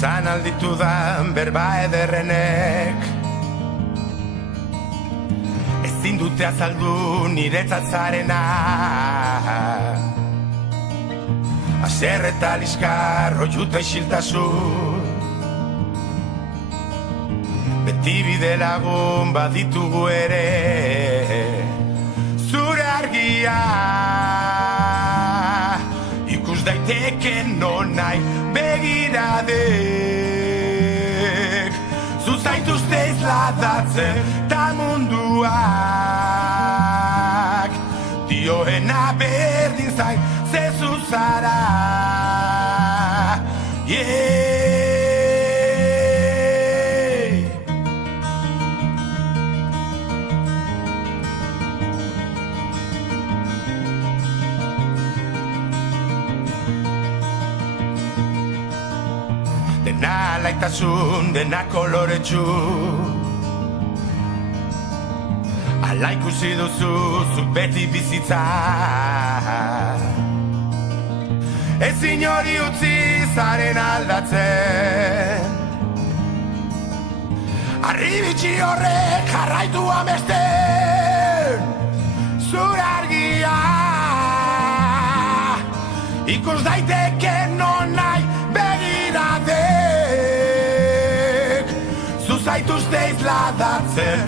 esan alditudan berba ederrenek ezin dute azaldu niretzat zarena. Aser eta liskar, oiuta isiltasun, beti bide lagun baditugu ere. Zure argia ikus daiteke nonai begiradek, zu zaituzte izladatzen ta munduak dioena berdin zain zezu zara. Dena laitasun, dena koloretsu, ala ikusi duzu zuk beti bizitza. Ezin hori utzi zaren aldatzen, arribitxi horrek jarraitu amesten. Zure argia ikus daiteke nonai begiradek, zu zaituzte izladatzen